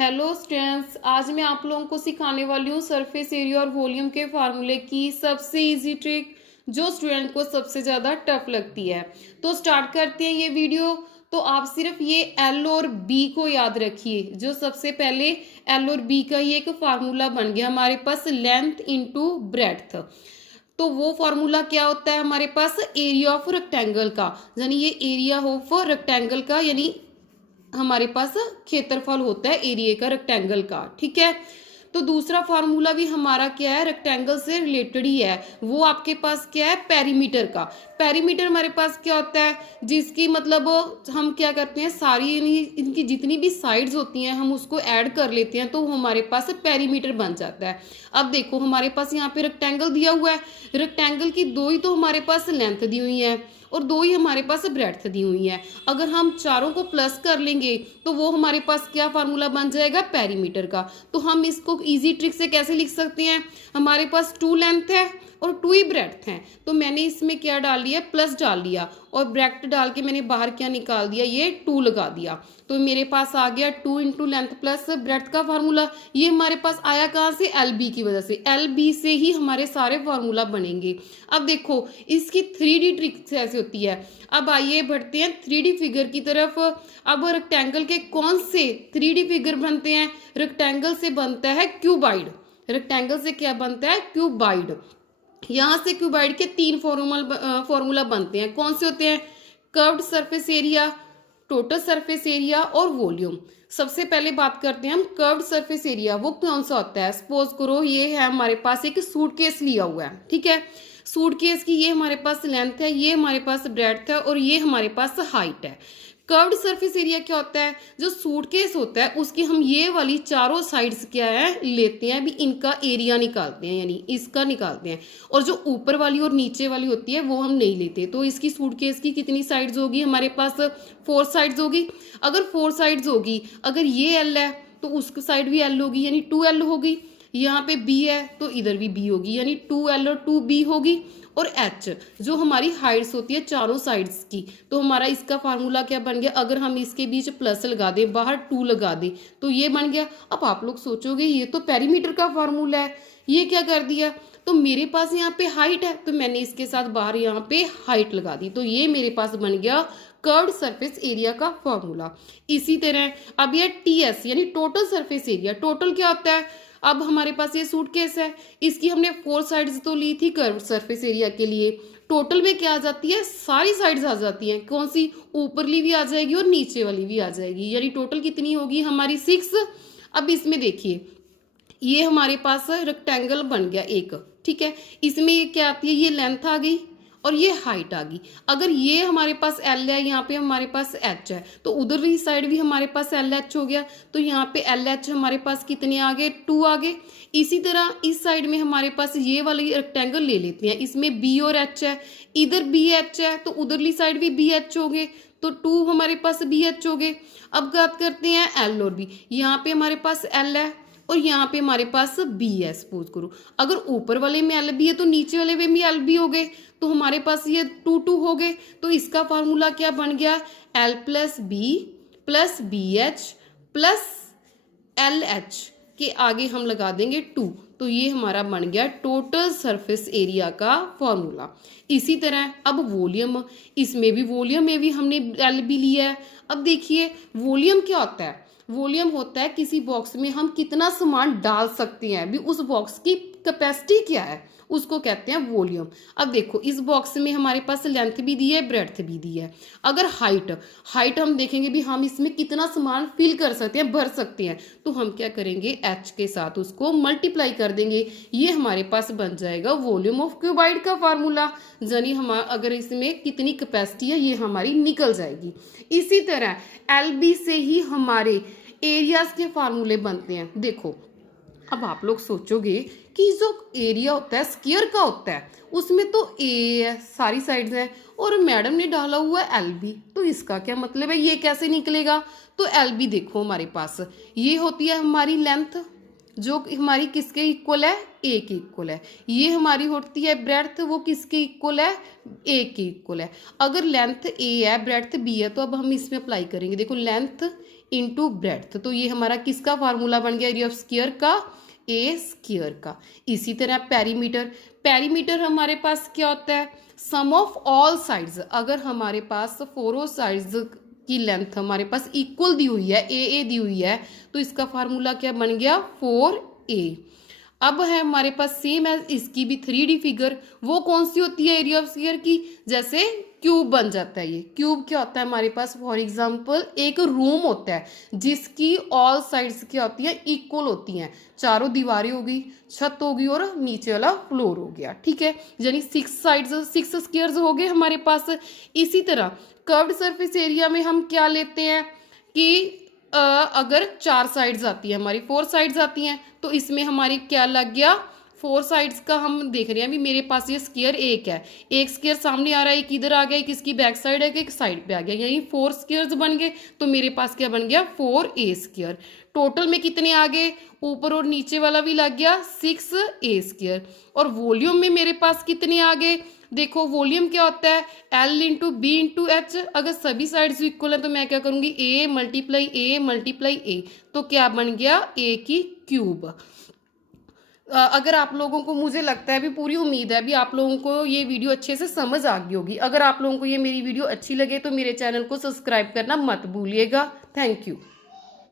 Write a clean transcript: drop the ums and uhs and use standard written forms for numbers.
Hello students, आज मैं आप लोगों को सिखाने वाली हूँ सरफेस एरिया और वॉल्यूम के फार्मूले की सबसे इजी ट्रिक जो स्टूडेंट को सबसे ज़्यादा टफ लगती है। तो स्टार्ट करते हैं ये वीडियो। तो आप सिर्फ ये एल और बी को याद रखिए। जो सबसे पहले एल और बी का ही एक फार्मूला बन गया हमारे पास, लेंथ इंटू ब्रेड्थ। तो वो फार्मूला क्या होता है हमारे पास, एरिया ऑफ रेक्टेंगल का, यानी ये एरिया ऑफ रेक्टेंगल का यानी हमारे पास क्षेत्रफल होता है एरिया का रेक्टेंगल का। ठीक है। तो दूसरा फार्मूला भी हमारा क्या है, रेक्टेंगल से रिलेटेड ही है। वो आपके पास क्या है, पेरीमीटर का। पेरीमीटर हमारे पास क्या होता है, जिसकी मतलब हम क्या करते हैं, सारी इनकी जितनी भी साइड्स होती हैं हम उसको ऐड कर लेते हैं तो हमारे पास पेरीमीटर बन जाता है। अब देखो हमारे पास यहाँ पे रेक्टेंगल दिया हुआ है, रेक्टेंगल की दो ही तो हमारे पास लेंथ दी हुई है और दो ही हमारे पास ब्रेड्थ दी हुई है। अगर हम चारों को प्लस कर लेंगे तो वो हमारे पास क्या फार्मूला बन जाएगा, पेरीमीटर का। तो हम इसको इजी ट्रिक से कैसे लिख सकते हैं, हमारे पास 2 लेंथ है और 2 ही ब्रेड्थ है, तो मैंने इसमें क्या डाल लिया, प्लस डाल लिया और ब्रैकेट डाल के मैंने बाहर क्या निकाल दिया, ये 2 लगा दिया। तो मेरे पास आ गया 2 इंटू लेंथ प्लस ब्रेड्थ का फार्मूला। ये हमारे पास आया कहाँ से, एल बी की वजह से। एल बी से ही हमारे सारे फार्मूला बनेंगे। अब देखो इसकी 3D ट्रिक ऐसे होती है। अब आइए बढ़ते हैं 3D फिगर की तरफ। अब रेक्टेंगल के कौन से 3D फिगर बनते हैं, रेक्टेंगल से बनता है क्यूबाइड। रेक्टेंगल से क्या बनता है, क्यूबाइड। यहाँ से क्यूबाइड के 3 फॉर्मूला बनते हैं। कौन से होते हैं, curved surface area, total surface area और वॉल्यूम। सबसे पहले बात करते हैं हम कर्व्ड सरफेस एरिया। वो कौन सा होता है, सपोज करो ये है हमारे पास एक सूटकेस लिया हुआ है। ठीक है, सूटकेस की ये हमारे पास लेंथ है, ये हमारे पास ब्रेड्थ है और ये हमारे पास हाइट है। कर्व्ड सरफेस एरिया क्या होता है, जो सूटकेस होता है उसकी हम ये वाली चारों साइड्स क्या है लेते हैं, अभी इनका एरिया निकालते हैं, यानी इसका निकालते हैं। और जो ऊपर वाली और नीचे वाली होती है वो हम नहीं लेते। तो इसकी सूटकेस की कितनी साइड्स होगी, हमारे पास 4 साइड्स होगी। अगर 4 साइड्स होगी, अगर ये एल है तो उसकी साइड भी एल होगी, यानी 2L होगी। यहाँ पे बी है तो इधर भी बी होगी, यानी 2L और 2B होगी। और एच जो हमारी हाइट्स होती है चारों साइड्स की, तो हमारा इसका फार्मूला क्या बन गया, अगर हम इसके बीच प्लस लगा दें, बाहर 2 लगा दें तो ये बन गया। अब आप लोग सोचोगे ये तो पेरीमीटर का फार्मूला है, ये क्या कर दिया। तो मेरे पास यहाँ पे हाइट है तो मैंने इसके साथ बाहर यहाँ पे हाइट लगा दी, तो ये मेरे पास बन गया कर्व्ड सरफेस एरिया का फॉर्मूला। इसी तरह अब ये टीएस यानी टोटल सरफेस एरिया। टोटल क्या होता है, अब हमारे पास ये सूटकेस है, इसकी हमने 4 साइड्स तो ली थी कर्व सरफेस एरिया के लिए। टोटल में क्या आ जाती है, सारी साइड्स आ जाती हैं। कौन सी, ऊपरली भी आ जाएगी और नीचे वाली भी आ जाएगी, यानी टोटल कितनी होगी हमारी 6। अब इसमें देखिए ये हमारे पास रेक्टेंगल बन गया एक। ठीक है, इसमें ये क्या आती है, ये लेंथ आ गई और ये हाइट आ गई। अगर ये हमारे पास एल है, यहाँ पे हमारे पास एच है, तो उधर ही साइड भी हमारे पास एल एच हो गया। तो यहाँ पे एल एच हमारे पास कितने आ गए, 2 आ गए। इसी तरह इस साइड में हमारे पास ये वाली रेक्टेंगल ले लेते हैं, इसमें बी और एच है, इधर बी एच है तो उधरली साइड भी बी एच हो गए, तो 2 हमारे पास बी एच हो गए। अब बात करते हैं एल और बी। यहाँ पे हमारे पास एल है और यहाँ पे हमारे पास बी है। सपोज करो अगर ऊपर वाले में एल बी है तो नीचे वाले में भी एल बी हो गए, तो हमारे पास ये 2 हो गए। तो इसका फार्मूला क्या बन गया, L plus B H plus L H के आगे हम लगा देंगे 2, तो ये हमारा बन गया टोटल सरफेस एरिया का फॉर्मूला। इसी तरह अब वॉल्यूम, इसमें भी वॉल्यूम में भी हमने एल बी लिया है। अब देखिए वॉल्यूम क्या होता है, वॉल्यूम होता है किसी बॉक्स में हम कितना सामान डाल सकते हैं, भी उस बॉक्स की कैपेसिटी क्या है उसको कहते हैं वॉल्यूम। अब देखो इस बॉक्स में हमारे पास लेंथ भी दी है, ब्रेड्थ भी दी है। अगर हाइट हम देखेंगे भी हम इसमें कितना सामान फिल कर सकते हैं, भर सकते हैं, तो हम क्या करेंगे, एच के साथ उसको मल्टीप्लाई कर देंगे, ये हमारे पास बन जाएगा वॉल्यूम ऑफ क्यूबाइड का फार्मूला। यानी हम अगर इसमें कितनी कैपेसिटी है ये हमारी निकल जाएगी। इसी तरह एल बी से ही हमारे एरियाज के फार्मूले बनते हैं। देखो अब आप लोग सोचोगे कि जो एरिया होता है स्क्वायर का होता है उसमें तो ए है, सारी साइड्स हैं, और मैडम ने डाला हुआ है एल बी, तो इसका क्या मतलब है, ये कैसे निकलेगा। तो एल बी देखो हमारे पास ये होती है हमारी लेंथ जो हमारी किसके इक्वल है, ए के इक्वल है। ये हमारी होती है ब्रेड्थ, वो किसके इक्वल है, ए के इक्वल है। अगर लेंथ ए है ब्रेड्थ बी है तो अब हम इसमें अप्लाई करेंगे। देखो लेंथ इंटू ब्रेड्थ। तो ये हमारा किसका फार्मूला बन गया एरिया ऑफ स्क्वायर का, ए स्क्वायर का। इसी तरह पेरीमीटर, पेरीमीटर हमारे पास क्या होता है, सम ऑफ ऑल साइड्स। अगर हमारे पास फोरों साइड्स की लेंथ हमारे पास इक्वल दी हुई है, ए दी हुई है, तो इसका फार्मूला क्या बन गया 4a। अब है हमारे पास सेम एज इसकी भी 3D फिगर, वो कौन सी होती है एरिया ऑफ स्फीयर की, जैसे क्यूब बन जाता है। ये क्यूब क्या होता है हमारे पास, फॉर एग्जांपल एक रूम होता है जिसकी ऑल साइड्स क्या होती है, इक्वल होती हैं, चारों दीवारें हो गई, छत हो गई और नीचे वाला फ्लोर हो गया, ठीक है, यानी 6 स्क्वायर्स हो गए हमारे पास। इसी तरह कर्व्ड सरफेस एरिया में हम क्या लेते हैं कि अगर 4 साइड्स आती है हमारी, 4 साइड्स आती हैं, तो इसमें हमारी क्या लग गया, 4 साइड्स का हम देख रहे हैं अभी मेरे पास ये स्क्वायर एक है, एक स्क्वायर सामने आ रहा है, एक इधर आ गया, एक इसकी बैक साइड है, एक साइड पे आ गया, यानी 4 स्क्वायर्स बन गए। तो मेरे पास क्या बन गया 4a स्क्वायर। टोटल में कितने आ गए, ऊपर और नीचे वाला भी लग गया 6a स्क्वायर। और वॉल्यूम में मेरे पास कितने आ गए, देखो वॉल्यूम क्या होता है L into B into H. अगर सभी साइड्स इक्वल है तो मैं क्या करूंगी a मल्टीप्लाई a, तो क्या बन गया a की क्यूब। अगर आप लोगों को, मुझे लगता है अभी पूरी उम्मीद है अभी आप लोगों को ये वीडियो अच्छे से समझ आ गई होगी। अगर आप लोगों को ये मेरी वीडियो अच्छी लगे तो मेरे चैनल को सब्सक्राइब करना मत भूलिएगा। Thank you.